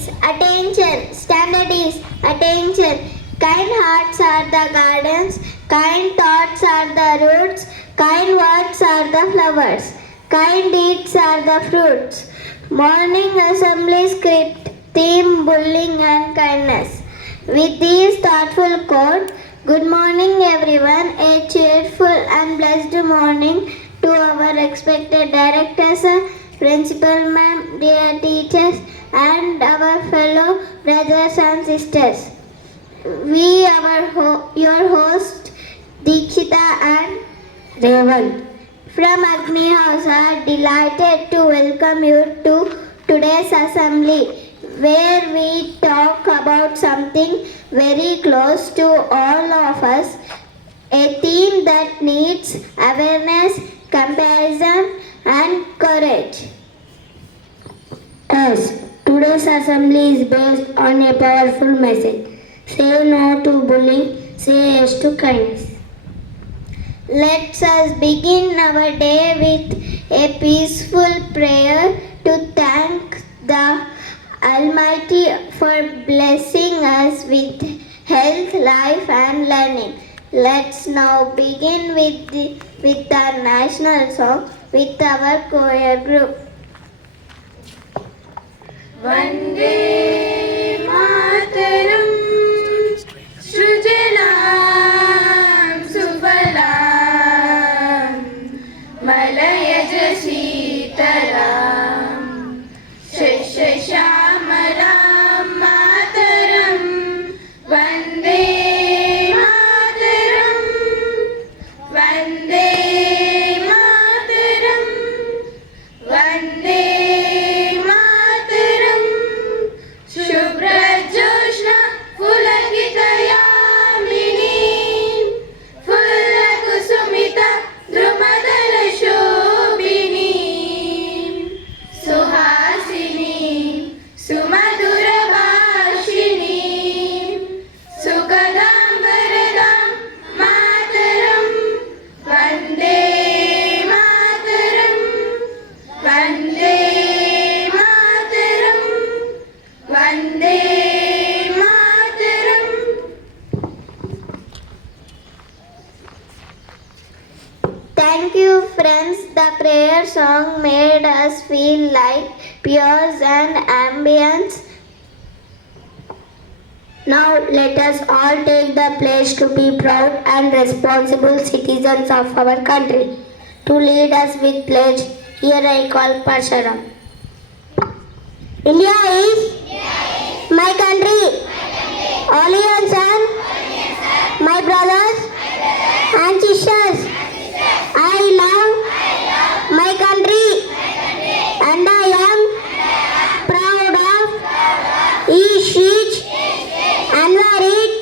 is attention. Standard is attention. Kind hearts are the gardens. Kind thoughts are the roots. Kind words are the flowers. Kind deeds are the fruits. Morning assembly script. Theme bullying and kindness. With this thoughtful quote, good morning everyone. A cheerful and blessed morning to our expected directors, principal ma'am, dear teachers, and our fellow brothers and sisters. We, your host, Dikshita and Revan from Agni House are delighted to welcome you to today's assembly where we talk about something very close to all of us, a theme that needs awareness, comparison, and courage. Yes, today's assembly is based on a powerful message. Say no to bullying, say yes to kindness. Let us begin our day with a peaceful prayer to thank the Almighty for blessing us with health, life, and learning. Let's now begin with our national song with our choir group. वन्दे मातरं सृजलां सुफलां मलयज शीतलां शस्यश्यामलां मातरं वन्दे मातरं वन्दे मातरं वन्दे शुभ्रजोत्स्ना पुलकितयामिनी फुल्लकुसुमिता द्रुमदलशोभिनी सुहासिनी सुमधुरभाषिणी सुखदां वरदां मातरं वन्दे मातरं वन्दे Vande Mataram. Thank you, friends. The prayer song made us feel like pure and ambience. Now let us all take the pledge to be proud and responsible citizens of our country. To lead us with pledge, here I call Parsharam. India is my country. Audience and my brothers and sisters. I love my country and I am proud of each rich and varied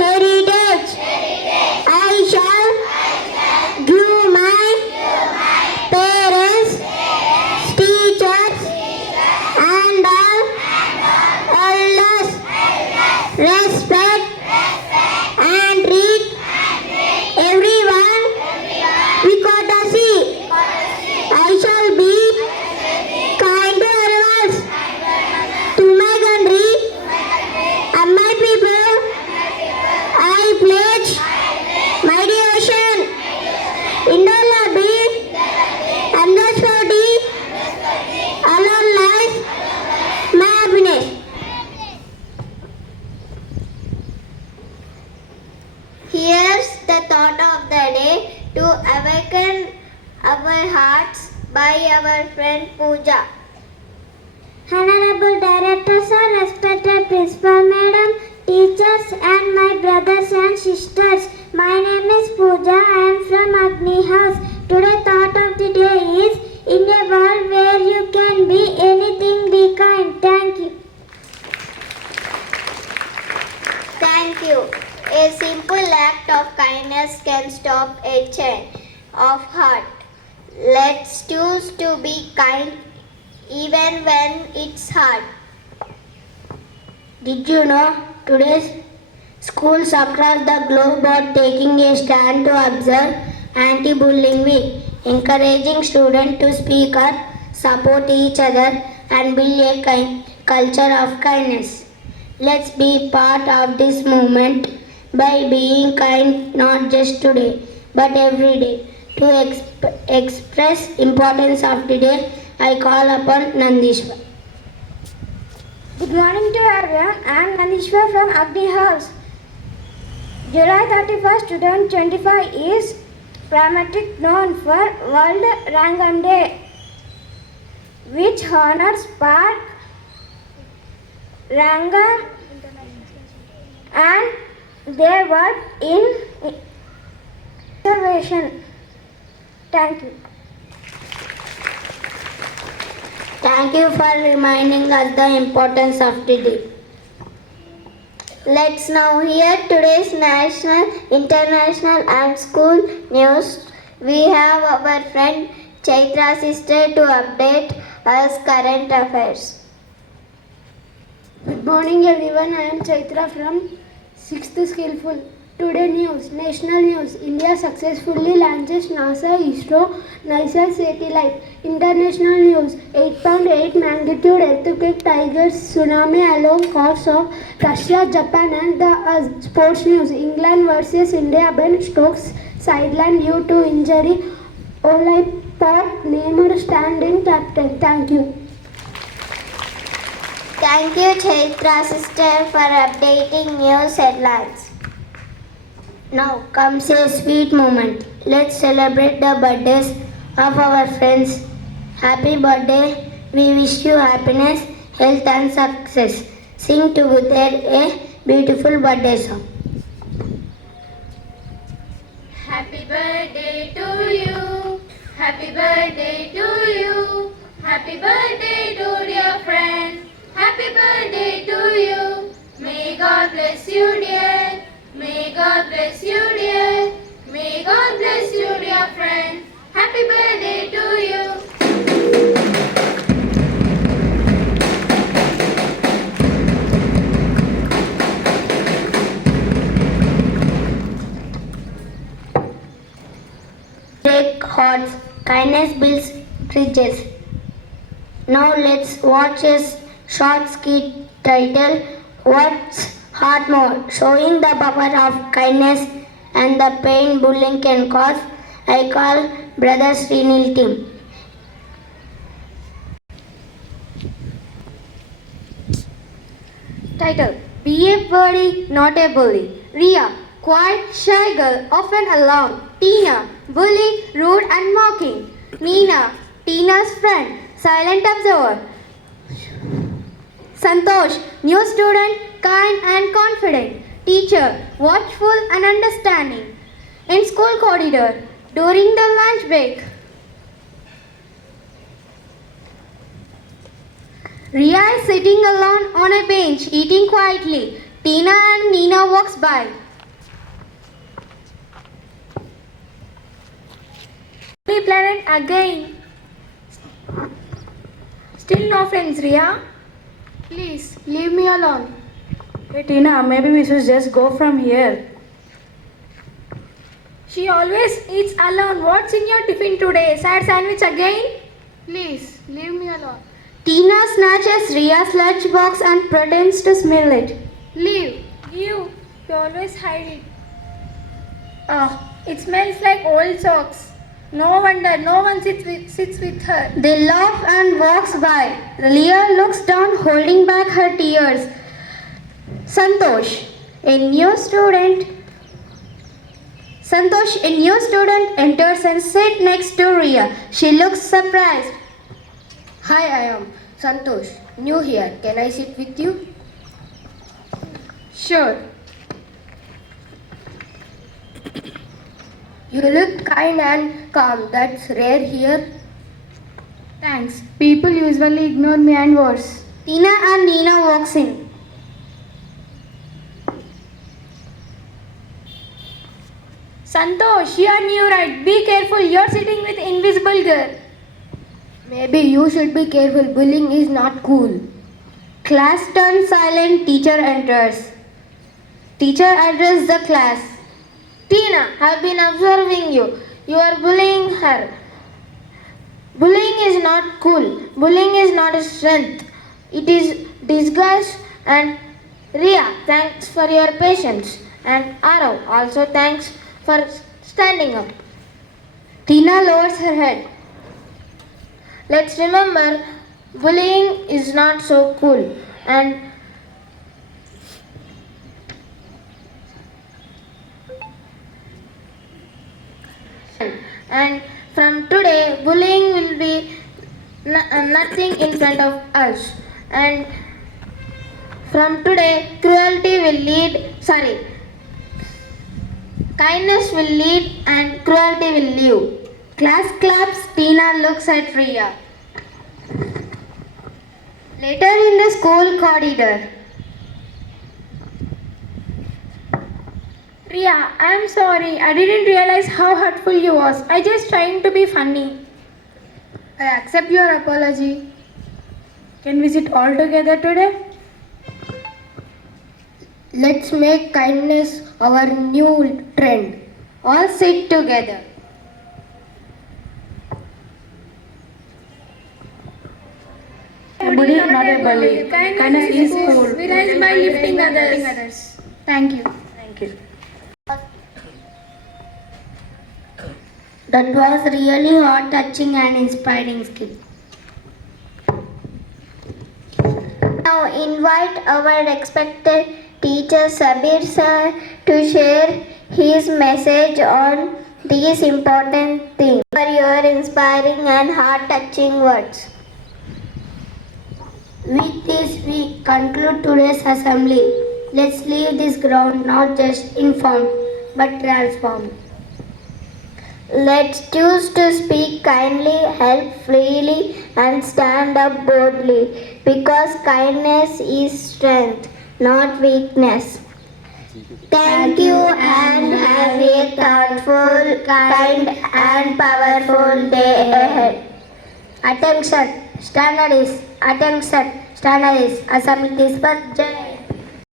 heritage. I shall give my parents, teachers, and all elders respect and treat everyone with courtesy. I shall be kind to animals, to my country and my people. I pledge my devotion, indolabhi, and the sporty, alone life, my happiness. Here's the thought of the day to awaken our hearts by our friend Pooja. Honorable Directors and respected Principal Madam, teachers and my brothers and sisters. My name is Pooja. I am from Agni House. Today's thought of the day is, in a world where you can be anything, be kind. Thank you. Thank you. A simple act of kindness can stop a chain of hurt. Let's choose to be kind even when it's hard. Did you know today's schools across the globe are taking a stand to observe anti-bullying week, encouraging students to speak up, support each other and build a culture of kindness. Let's be part of this movement by being kind not just today but every day. To express importance of the day, I call upon Nandishwar. Good morning to everyone. I am Nandishwar from Agni House. July 31st, 2025 is primarily known for World Rangam Day, which honors Park Rangam and their work in conservation. Thank you. Thank you for reminding us the importance of the day. Let's now hear today's national, international and school news. We have our friend Chaitra sister to update us current affairs. Good morning everyone, I am Chaitra from 6th Skillful. Today news, national news, India successfully launches NASA ISRO NICER satellite. International news, 8.8 magnitude earthquake triggers tsunami along coast of Russia, Japan and the sports news, England versus India, Ben Stokes sidelined due to injury, Olympic named standing captain. Thank you. Thank you Chaitra sister for updating news headlines. Now comes a sweet moment. Let's celebrate the birthdays of our friends. Happy birthday. We wish you happiness, health and success. Sing together a beautiful birthday song. Happy birthday to you. Happy birthday to you. Happy birthday to dear friend. Happy birthday to you. May God bless you, dear. May God bless you, dear. May God bless you, dear friend. Happy birthday to you. Break hearts, kindness builds bridges. Now let's watch a short skit titled What's Heart More, showing the power of kindness and the pain bullying can cause. I call Brother Srinil team. Title: Be a buddy, not a bully. Ria, quiet, shy girl, often alone. Tina, bully, rude and mocking. Nina, Tina's friend, silent observer. Santosh, new student, kind and confident. Teacher, watchful and understanding. In school corridor, during the lunch break. Ria is sitting alone on a bench, eating quietly. Tina and Nina walks by. We planet again. Still no friends, Ria? Please, leave me alone. Hey Tina, maybe we should just go from here. She always eats alone. What's in your tiffin today? Sad sandwich again? Please, leave me alone. Tina snatches Ria's lunchbox and pretends to smell it. Leave. You always hide it. Oh, it smells like old socks. No wonder no one sits with her. They laugh and walks by. Ria looks down, holding back her tears. Santosh, a new student, enters and sits next to Ria. She looks surprised. Hi, I am Santosh, new here. Can I sit with you? Sure. You look kind and calm. That's rare here. Thanks. People usually ignore me and worse. Tina and Nina walks in. Santosh, you are new, right? Be careful. You're sitting with invisible girl. Maybe you should be careful. Bullying is not cool. Class turns silent. Teacher enters. Teacher addresses the class. Tina, I've been observing you. You are bullying her. Bullying is not cool. Bullying is not a strength. It is disgust, and Ria, thanks for your patience. And Arav, also thanks for standing up. Tina lowers her head. Let's remember, bullying is not so cool. And from today, bullying will be nothing in front of us. And from today, kindness will lead and cruelty will leave. Class claps. Tina looks at Ria. Later in the school corridor. Ria, I'm sorry. I didn't realize how hurtful you was. I just trying to be funny. I accept your apology. Can we sit all together today? Let's make kindness our new trend. All sit together. Bully, not a bully. Kindness is cool. We rise by lifting others. Thank you. Thank you. That was really heart touching and inspiring skill. Now invite our respected teacher Sabir sir to share his message on these important themes. For your inspiring and heart-touching words. With this, we conclude today's assembly. Let's leave this ground not just informed but transformed. Let's choose to speak kindly, help freely, and stand up boldly because kindness is strength, not weakness. Thank you and have a thoughtful, kind, and powerful day ahead. Attention, standard is. Assembly dispersed. Jai